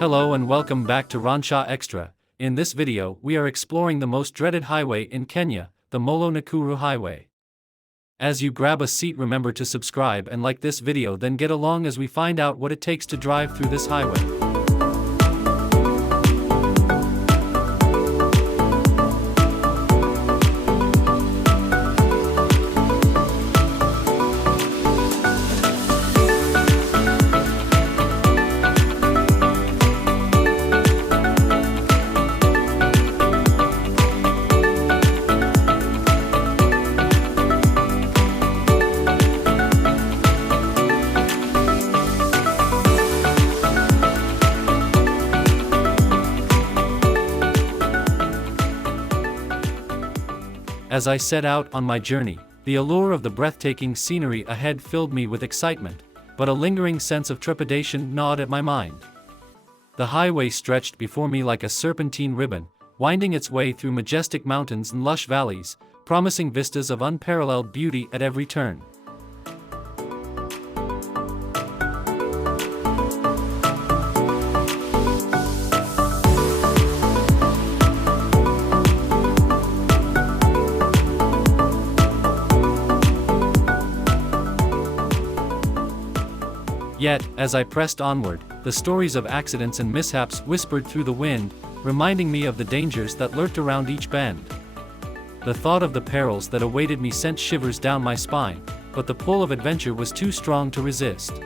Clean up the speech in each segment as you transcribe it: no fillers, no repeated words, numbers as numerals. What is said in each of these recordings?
Hello and welcome back to Ransha Extra. In this video, we are exploring the most dreaded highway in Kenya, the Molo-Nakuru Highway. As you grab a seat, remember to subscribe and like this video, then get along as we find out what it takes to drive through this highway. As I set out on my journey, the allure of the breathtaking scenery ahead filled me with excitement, but a lingering sense of trepidation gnawed at my mind. The highway stretched before me like a serpentine ribbon, winding its way through majestic mountains and lush valleys, promising vistas of unparalleled beauty at every turn. Yet, as I pressed onward, the stories of accidents and mishaps whispered through the wind, reminding me of the dangers that lurked around each bend. The thought of the perils that awaited me sent shivers down my spine, but the pull of adventure was too strong to resist.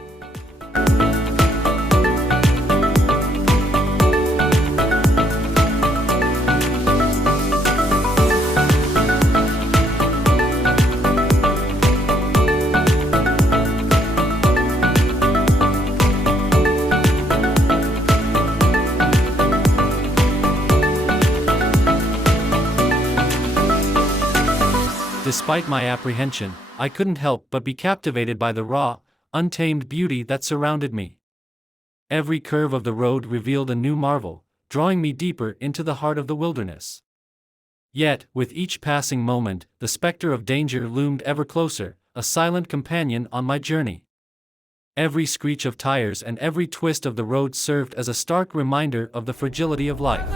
Despite my apprehension, I couldn't help but be captivated by the raw, untamed beauty that surrounded me. Every curve of the road revealed a new marvel, drawing me deeper into the heart of the wilderness. Yet, with each passing moment, the specter of danger loomed ever closer, a silent companion on my journey. Every screech of tires and every twist of the road served as a stark reminder of the fragility of life.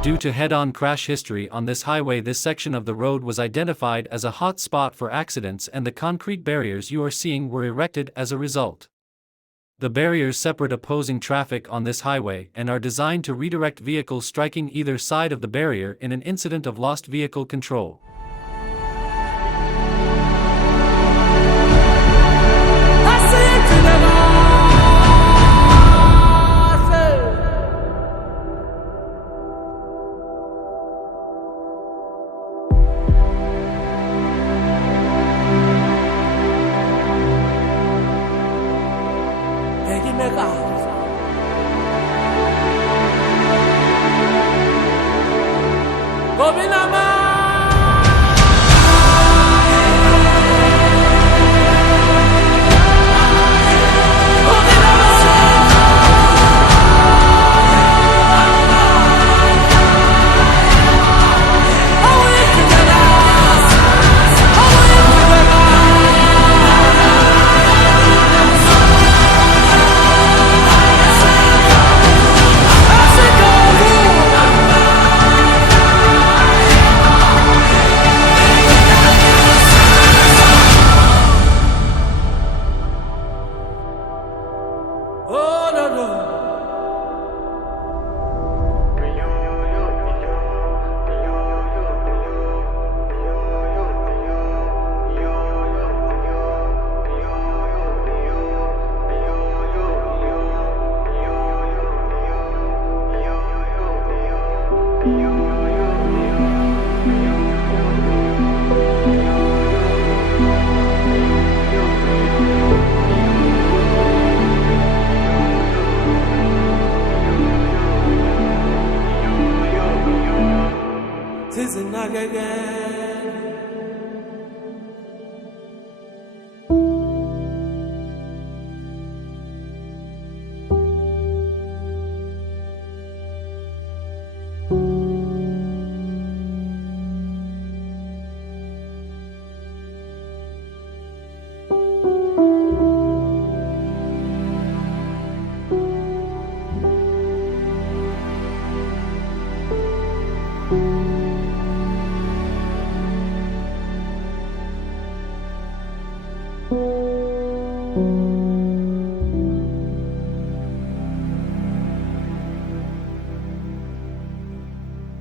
Due to head-on crash history on this highway, this section of the road was identified as a hot spot for accidents, and the concrete barriers you are seeing were erected as a result. The barriers separate opposing traffic on this highway and are designed to redirect vehicles striking either side of the barrier in an incident of lost vehicle control. Gobinama!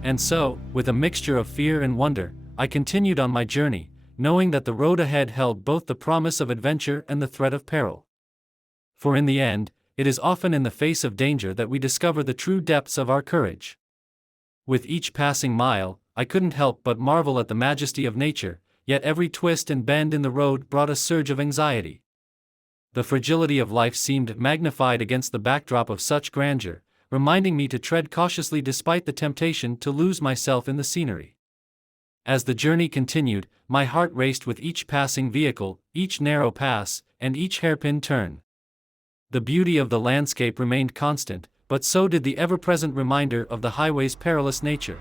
And so, with a mixture of fear and wonder, I continued on my journey, knowing that the road ahead held both the promise of adventure and the threat of peril. For in the end, it is often in the face of danger that we discover the true depths of our courage. With each passing mile, I couldn't help but marvel at the majesty of nature, yet every twist and bend in the road brought a surge of anxiety. The fragility of life seemed magnified against the backdrop of such grandeur, reminding me to tread cautiously despite the temptation to lose myself in the scenery. As the journey continued, my heart raced with each passing vehicle, each narrow pass, and each hairpin turn. The beauty of the landscape remained constant, but so did the ever-present reminder of the highway's perilous nature.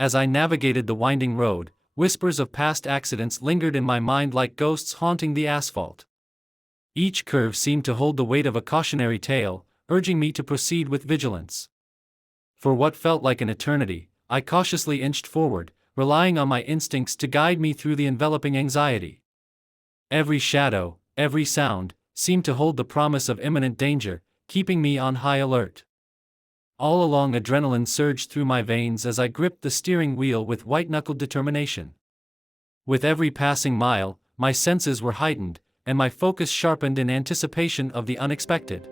As I navigated the winding road, whispers of past accidents lingered in my mind like ghosts haunting the asphalt. Each curve seemed to hold the weight of a cautionary tale, urging me to proceed with vigilance. For what felt like an eternity, I cautiously inched forward, relying on my instincts to guide me through the enveloping anxiety. Every shadow, every sound, seemed to hold the promise of imminent danger, keeping me on high alert. All along, adrenaline surged through my veins as I gripped the steering wheel with white-knuckled determination. With every passing mile, my senses were heightened, and my focus sharpened in anticipation of the unexpected.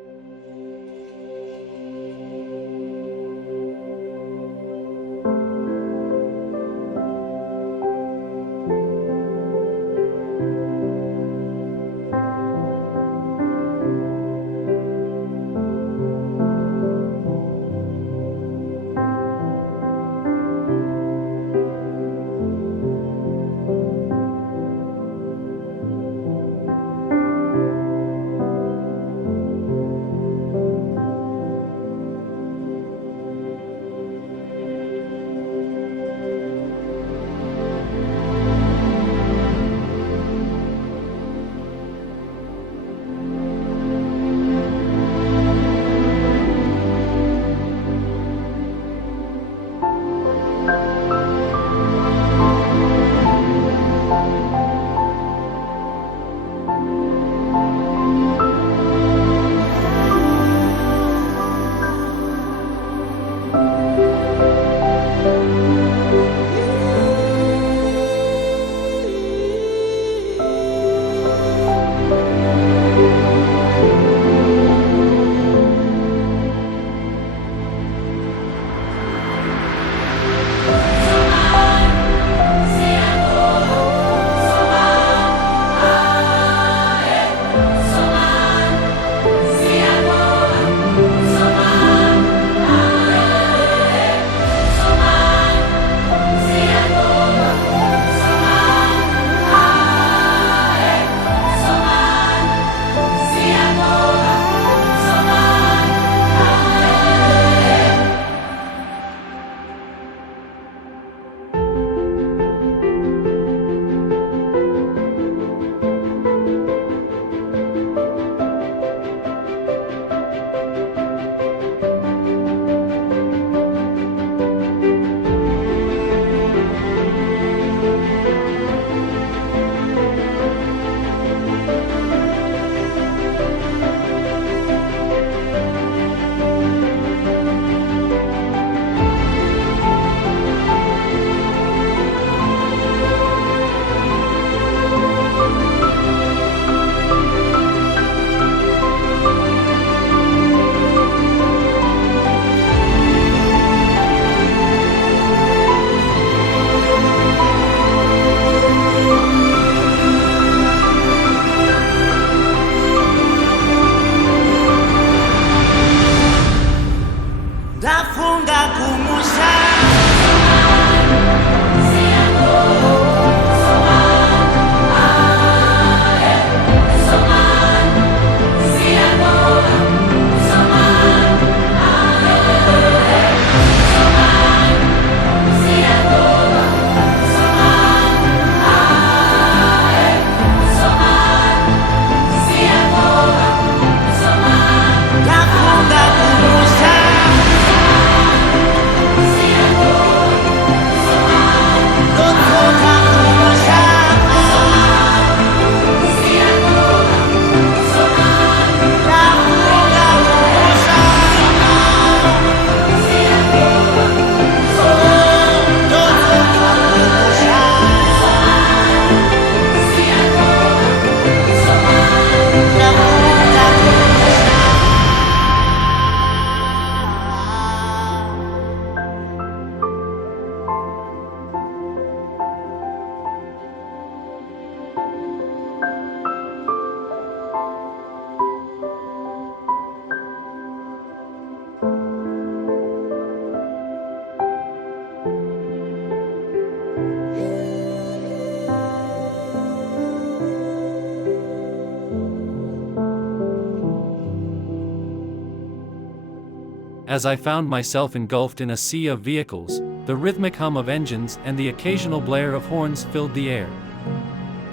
As I found myself engulfed in a sea of vehicles, the rhythmic hum of engines and the occasional blare of horns filled the air.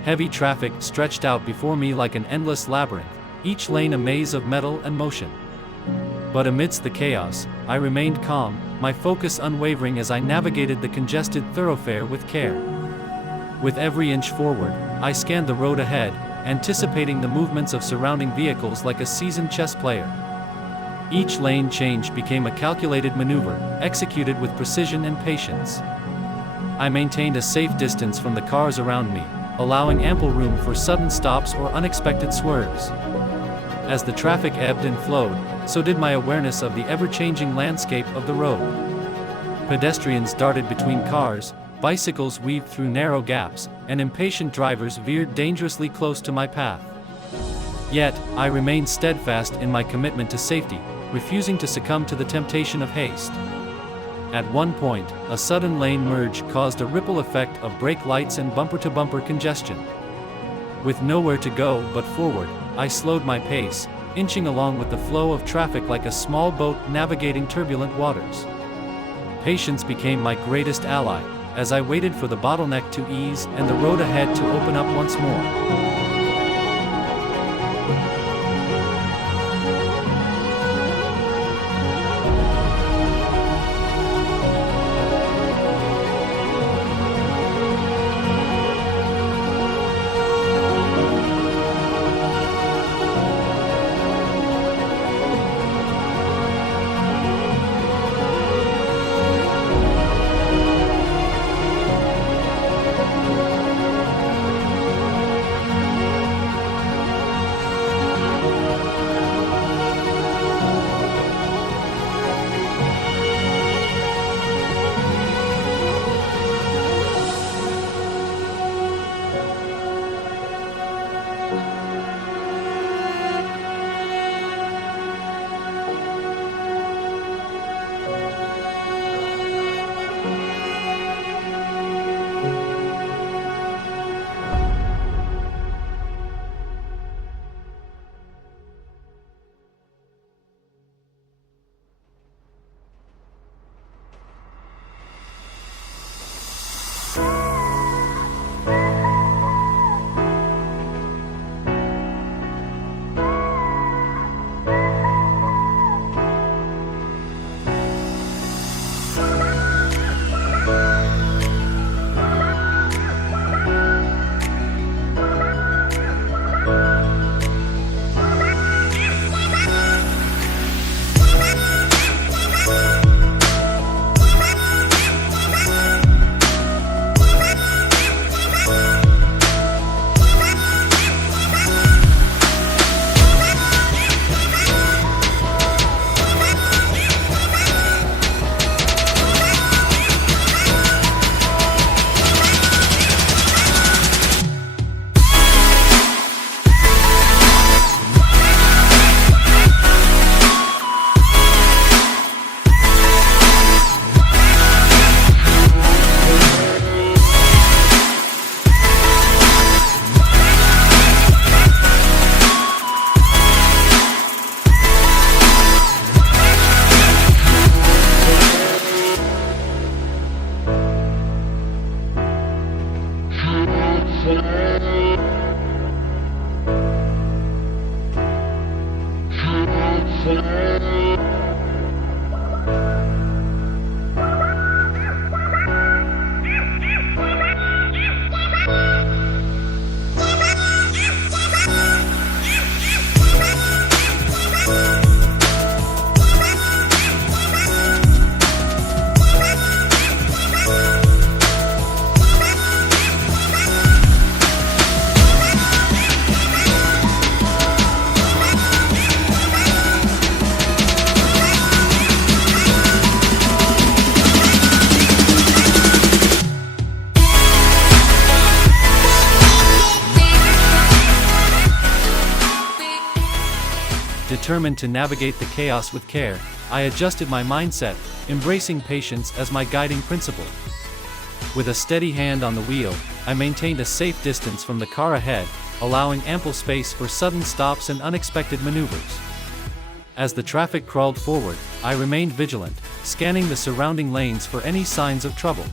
Heavy traffic stretched out before me like an endless labyrinth, each lane a maze of metal and motion. But amidst the chaos, I remained calm, my focus unwavering as I navigated the congested thoroughfare with care. With every inch forward, I scanned the road ahead, anticipating the movements of surrounding vehicles like a seasoned chess player. Each lane change became a calculated maneuver, executed with precision and patience. I maintained a safe distance from the cars around me, allowing ample room for sudden stops or unexpected swerves. As the traffic ebbed and flowed, so did my awareness of the ever-changing landscape of the road. Pedestrians darted between cars, bicycles weaved through narrow gaps, and impatient drivers veered dangerously close to my path. Yet, I remained steadfast in my commitment to safety, refusing to succumb to the temptation of haste. At one point, a sudden lane merge caused a ripple effect of brake lights and bumper-to-bumper congestion. With nowhere to go but forward, I slowed my pace, inching along with the flow of traffic like a small boat navigating turbulent waters. Patience became my greatest ally, as I waited for the bottleneck to ease and the road ahead to open up once more. Determined to navigate the chaos with care, I adjusted my mindset, embracing patience as my guiding principle. With a steady hand on the wheel, I maintained a safe distance from the car ahead, allowing ample space for sudden stops and unexpected maneuvers. As the traffic crawled forward, I remained vigilant, scanning the surrounding lanes for any signs of trouble.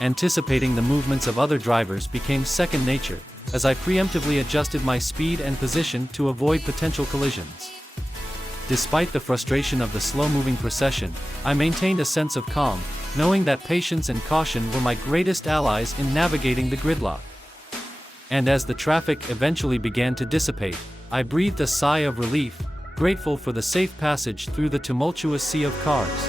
Anticipating the movements of other drivers became second nature, as I preemptively adjusted my speed and position to avoid potential collisions. Despite the frustration of the slow-moving procession, I maintained a sense of calm, knowing that patience and caution were my greatest allies in navigating the gridlock. And as the traffic eventually began to dissipate, I breathed a sigh of relief, grateful for the safe passage through the tumultuous sea of cars.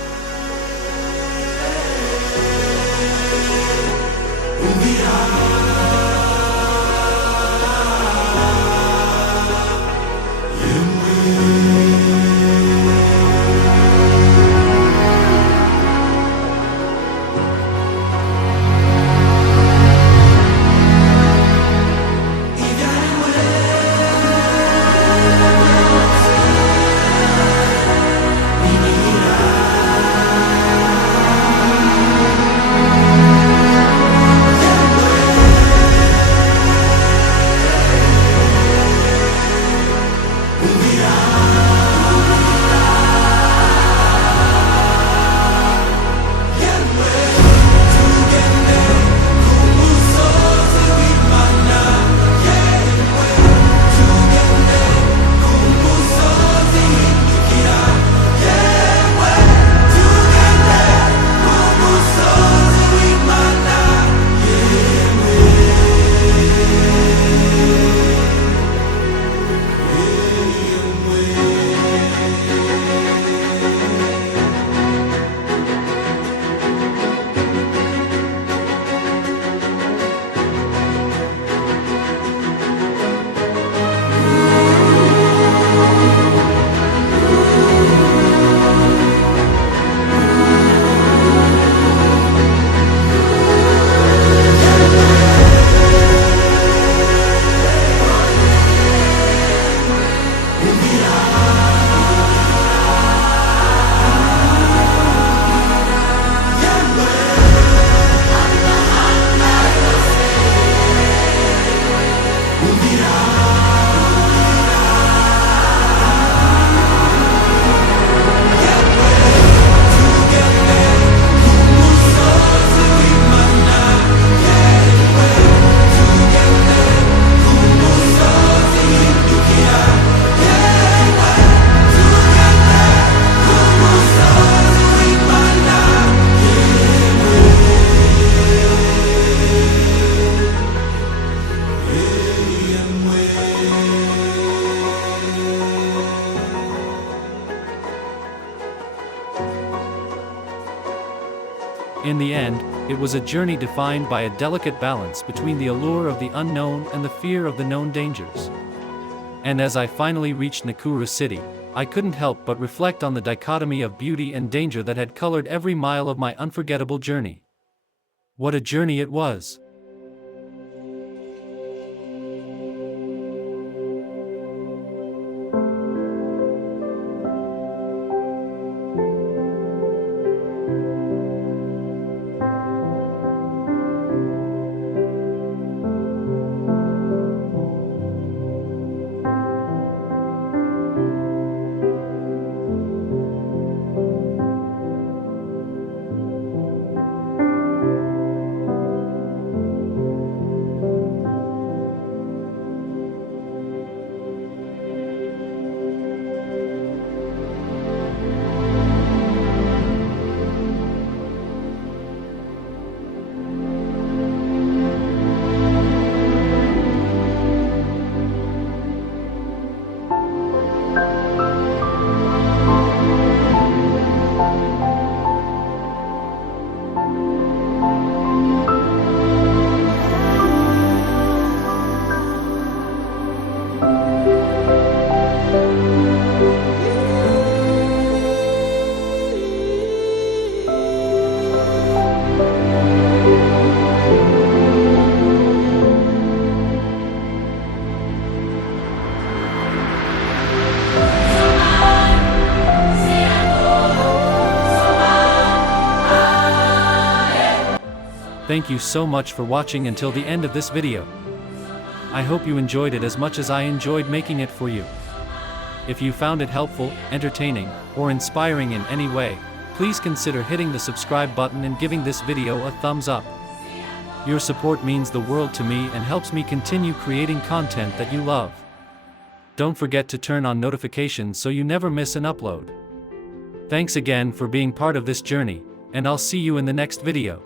In the end, it was a journey defined by a delicate balance between the allure of the unknown and the fear of the known dangers. And as I finally reached Nakuru City, I couldn't help but reflect on the dichotomy of beauty and danger that had colored every mile of my unforgettable journey. What a journey it was! Thank you so much for watching until the end of this video. I hope you enjoyed it as much as I enjoyed making it for you. If you found it helpful, entertaining, or inspiring in any way, please consider hitting the subscribe button and giving this video a thumbs up. Your support means the world to me and helps me continue creating content that you love. Don't forget to turn on notifications so you never miss an upload. Thanks again for being part of this journey, and I'll see you in the next video.